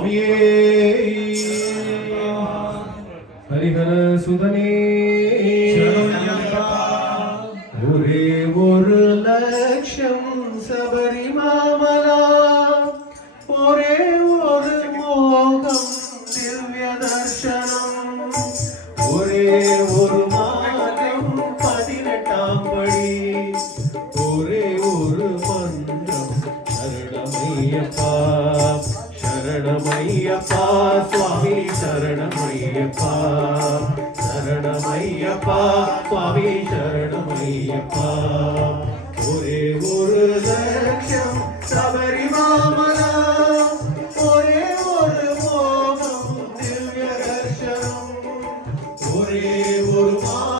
சுவாமியே ஹரிஹர சுதனே ஒரே ஒரு லட்சம் சபரிமாமலா ஒரே ஒரு மோகம் திவ்ய தர்சனம் ஒரே ஒரு மாதம் 18ஆம் படி ஒரே ஒரு மந்திரம் சரணமையப்பா சரணமையப்பா சுவாமி சரணமையப்பா சரணமையப்பா சுவாமி சரணமையப்பா